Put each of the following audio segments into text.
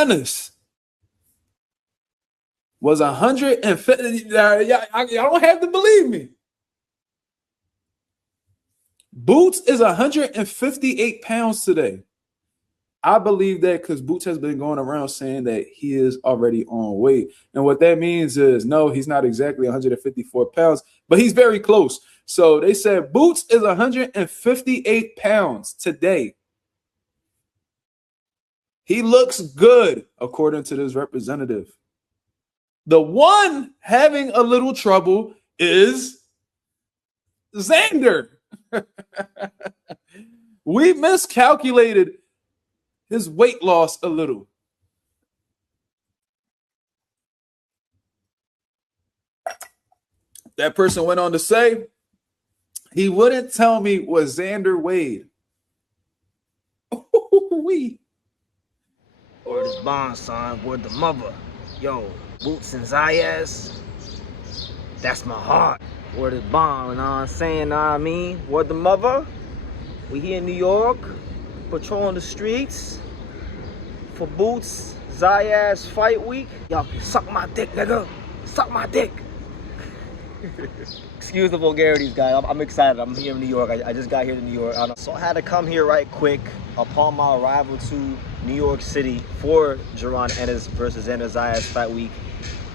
Ennis was 150. Y'all don't have to believe me. Boots is 158 pounds today. I believe that because Boots has been going around saying that he is already on weight. And what that means is, no, he's not exactly 154 pounds, but he's very close. So they said Boots is 158 pounds today. He looks good, according to this representative. The one having a little trouble is Xander. We miscalculated his weight loss a little. That person went on to say he wouldn't tell me what Xander weighed. Word is bond, son. Word the mother. Yo, Boots and Zayas. That's my heart. Word is bond, you know what I'm saying? Know what I mean? Word the mother. We here in New York, patrolling the streets for Boots Zayas fight week. Y'all can suck my dick, nigga. Suck my dick. Excuse the vulgarities, guys. I'm excited. I'm here in New York. I just got here to New York. So I had to come here right quick upon my arrival to New York City for Jaron Ennis versus Xander Zayas fight week.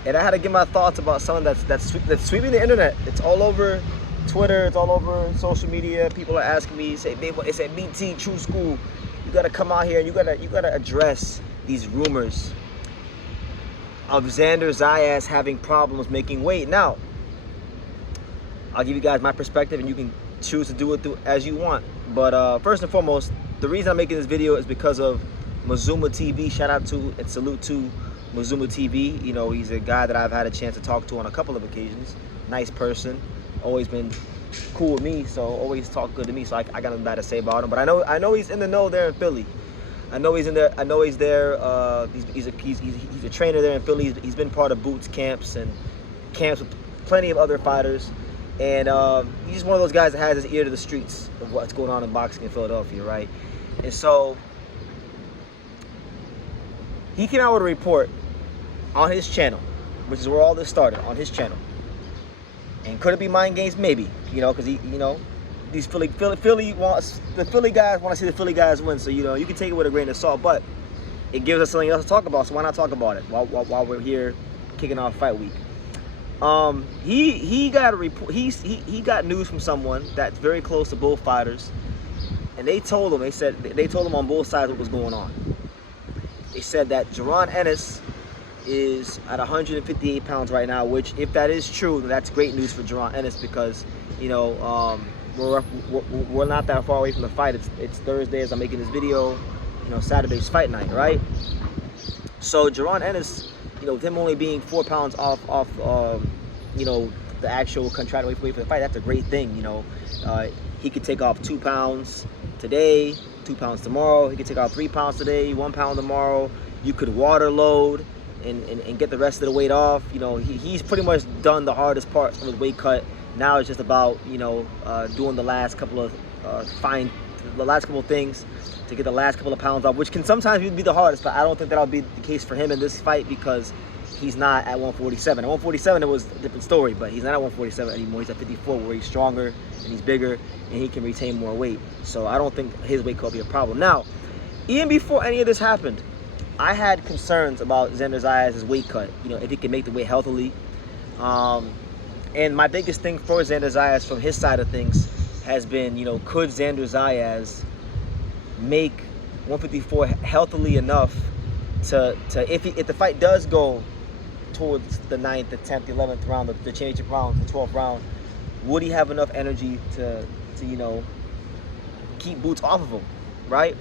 And I had to give my thoughts about something that's sweeping the internet. It's all over Twitter. It's all over social media. People are asking me, say, babe, it's at BT True School. You gotta come out here and you gotta address these rumors of Xander Zayas having problems making weight. Now, I'll give you guys my perspective and you can choose to do it as you want. But first and foremost, the reason I'm making this video is because of Mazuma TV. Shout out to and salute to Mazuma TV. You know, he's a guy that I've had a chance to talk to on a couple of occasions. Nice person, always been cool with me, so always talk good to me. So I got nothing bad to say about him. But I know he's in the know there in Philly. I know he's in there. I know he's there. He's a trainer there in Philly. He's been part of Boots camps and camps with plenty of other fighters. And he's just one of those guys that has his ear to the streets of what's going on in boxing in Philadelphia, right? And so he came out with a report on his channel, which is where all this started, on his channel. And could it be mind games? Maybe, you know, because these Philly wants the Philly guys want to see the Philly guys win. So you can take it with a grain of salt, but it gives us something else to talk about. So why not talk about it while we're here kicking off fight week? He got a report. He got news from someone that's very close to both fighters, and they told him. They told him on both sides what was going on. They said that Jaron Ennis is at 158 pounds right now, which, if that is true, then that's great news for Jaron Ennis because we're not that far away from the fight. It's Thursday as I'm making this video. Saturday's fight night, right? So Jaron Ennis, with him only being 4 pounds off the actual contracted weight for the fight, that's a great thing. He could take off 2 pounds today, 2 pounds tomorrow. He could take off 3 pounds today, 1 pound tomorrow. You could water load and get the rest of the weight off. He's pretty much done the hardest part of his weight cut. Now it's just about doing the last couple of things to get the last couple of pounds off, which can sometimes be the hardest, but I don't think that'll be the case for him in this fight because he's not at 147. At 147, it was a different story, but he's not at 147 anymore. He's at 54, where he's stronger and he's bigger and he can retain more weight. So I don't think his weight cut will be a problem. Now, even before any of this happened, I had concerns about Xander Zayas' weight cut, if he can make the weight healthily. And my biggest thing for Xander Zayas from his side of things has been, could Xander Zayas make 154 healthily enough to if the fight does go towards the 9th, the 10th, the 11th round, the championship round, the 12th round, would he have enough energy to keep Boots off of him, right?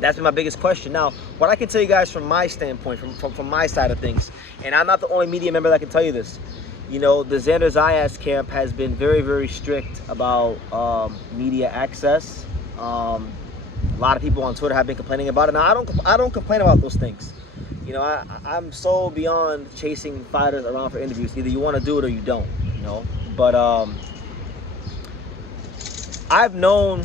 That's been my biggest question. Now, what I can tell you guys from my standpoint, from my side of things, and I'm not the only media member that can tell you this, the Xander Zayas camp has been very, very strict about media access. A lot of people on Twitter have been complaining about it. Now, I don't complain about those things. I'm so beyond chasing fighters around for interviews. Either you want to do it or you don't, But I've known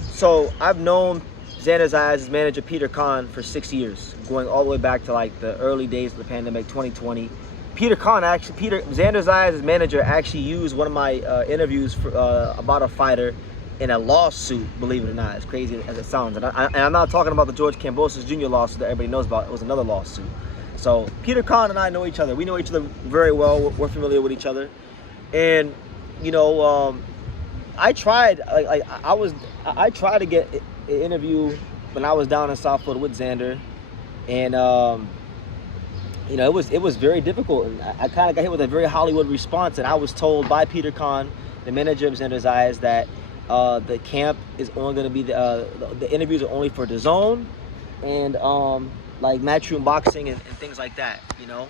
Xander Zayas' manager Peter Khan for 6 years, going all the way back to like the early days of the pandemic, 2020. Xander Zayas' manager actually used one of my interviews about a fighter in a lawsuit, believe it or not, as crazy as it sounds. And I'm not talking about the George Kambosos Jr. lawsuit that everybody knows about. It was another lawsuit. So Peter Khan and I know each other. We know each other very well. We're familiar with each other. And, you know, I tried to get an interview when I was down in South Florida with Xander. And, you know, it was very difficult. And I kind of got hit with a very Hollywood response. And I was told by Peter Khan, the manager of Xander Zayas, that the camp is only going to be the interviews are only for DAZN and like Matchroom Boxing and things like that. You know,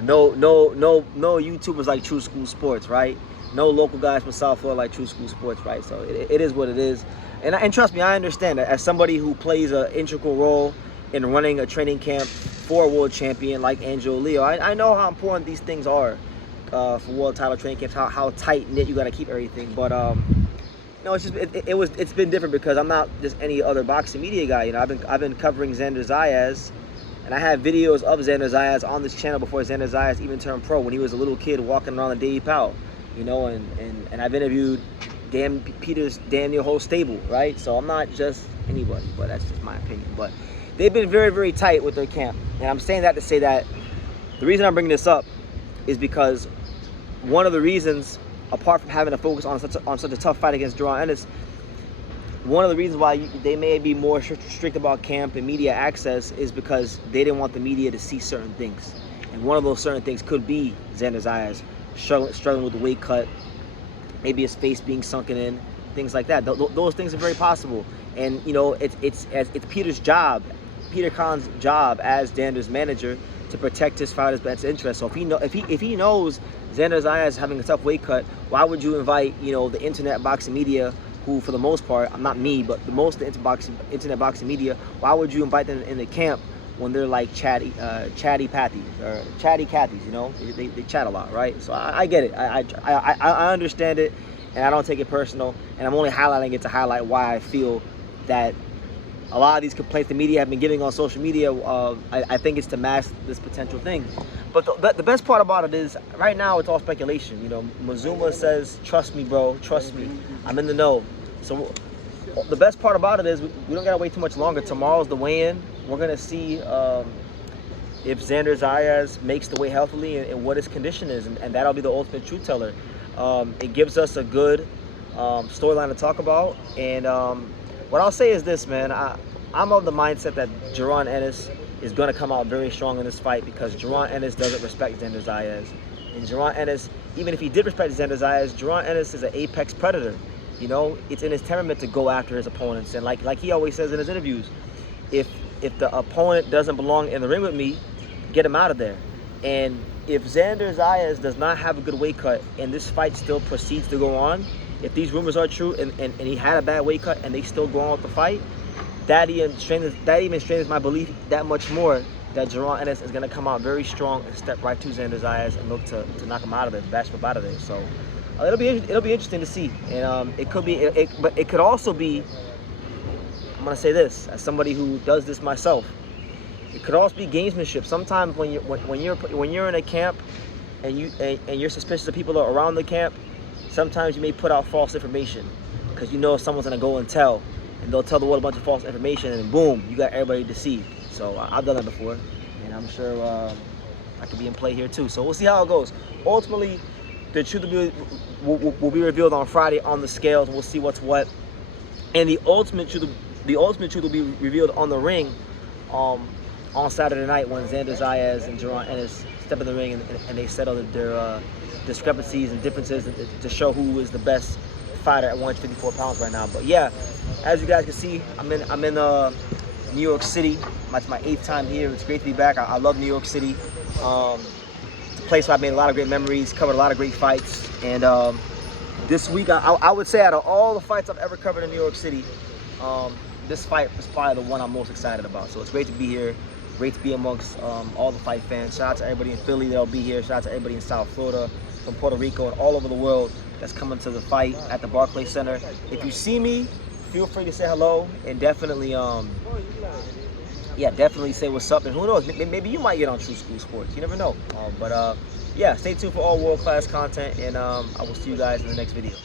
no YouTubers like True School Sports, right? No local guys from South Florida like True School Sports, right? So it is what it is. And trust me, I understand that as somebody who plays an integral role in running a training camp for a world champion like Angelo Leo, I know how important these things are for world title training camps, how tight knit you got to keep everything. But no, it's been different because I'm not just any other boxing media guy. You know, I've been covering Xander Zayas, and I have videos of Xander Zayas on this channel before Xander Zayas even turned pro, when he was a little kid walking around the Davey Powell. You know, and I've interviewed Peter's damn near whole stable, right? So I'm not just anybody, but that's just my opinion. But they've been very, very tight with their camp, and I'm saying that to say that the reason I'm bringing this up is because one of the reasons, apart from having to focus on such a tough fight against Jaron Ennis, one of the reasons why they may be more strict about camp and media access is because they didn't want the media to see certain things. And one of those certain things could be Xander Zayas struggling with the weight cut, maybe his face being sunken in, things like that. Those things are very possible. And, you know, it's Peter's job, Peter Khan's job as Xander's manager, to protect his fighter's best interest. So if he knows Xander Zayas is having a tough weight cut, why would you invite, you know, the internet boxing media, who for the most part, I'm not me, but the most of the internet boxing media, why would you invite them in the camp when they're like chatty Cathy's, you know? They chat a lot, right? So I get it. I understand it, and I don't take it personal, and I'm only highlighting it to highlight why I feel that a lot of these complaints the media have been giving on social media, I think it's to mask this potential thing. But the best part about it is, right now it's all speculation. You know, Mazuma says, "Trust me, bro. Trust me. I'm in the know." So the best part about it is we don't gotta wait too much longer. Tomorrow's the weigh-in. We're gonna see if Xander Zayas makes the weight healthily and what his condition is, and that'll be the ultimate truth teller. It gives us a good storyline to talk about. And what I'll say is this, man. I'm of the mindset that Jaron Ennis is going to come out very strong in this fight, because Jaron Ennis doesn't respect Xander Zayas. And Jaron Ennis, even if he did respect Xander Zayas, Jaron Ennis is an apex predator. You know, it's in his temperament to go after his opponents. And like he always says in his interviews, if the opponent doesn't belong in the ring with me, get him out of there. And if Xander Zayas does not have a good weight cut and this fight still proceeds to go on, if these rumors are true and he had a bad weight cut and they still go on with the fight, that even strengthens my belief that much more that Jaron Ennis is going to come out very strong and step right to Xander Zayas and look to knock him out of there, bash him out of there. So it'll be interesting to see. And it could be, but it could also be, I'm going to say this as somebody who does this myself, it could also be gamesmanship. Sometimes when you're in a camp and you're suspicious of people that are around the camp, sometimes you may put out false information because you know someone's going to go and tell. And they'll tell the world a bunch of false information, and boom, you got everybody deceived. So I've done that before, and I'm sure I could be in play here too. So we'll see how it goes. Ultimately, the truth will be revealed on Friday on the scales, and we'll see what's what. And the ultimate truth will be revealed on the ring on Saturday night when Xander Zayas and Jaron Ennis step in the ring and they settle their discrepancies and differences to show who is the best fighter at 154 pounds right now. But yeah, as you guys can see, I'm in New York City. It's my 8th time here. It's great to be back. I love New York City. It's a place where I've made a lot of great memories, covered a lot of great fights. And this week, I would say out of all the fights I've ever covered in New York City, this fight was probably the one I'm most excited about. So it's great to be here. Great to be amongst all the fight fans. Shout out to everybody in Philly that'll be here. Shout out to everybody in South Florida, from Puerto Rico, and all over the world that's coming to the fight at the Barclays Center. If you see me, feel free to say hello and definitely yeah, definitely say what's up. And who knows, maybe you might get on True School Sports. You never know. Yeah, stay tuned for all world-class content, and I will see you guys in the next video.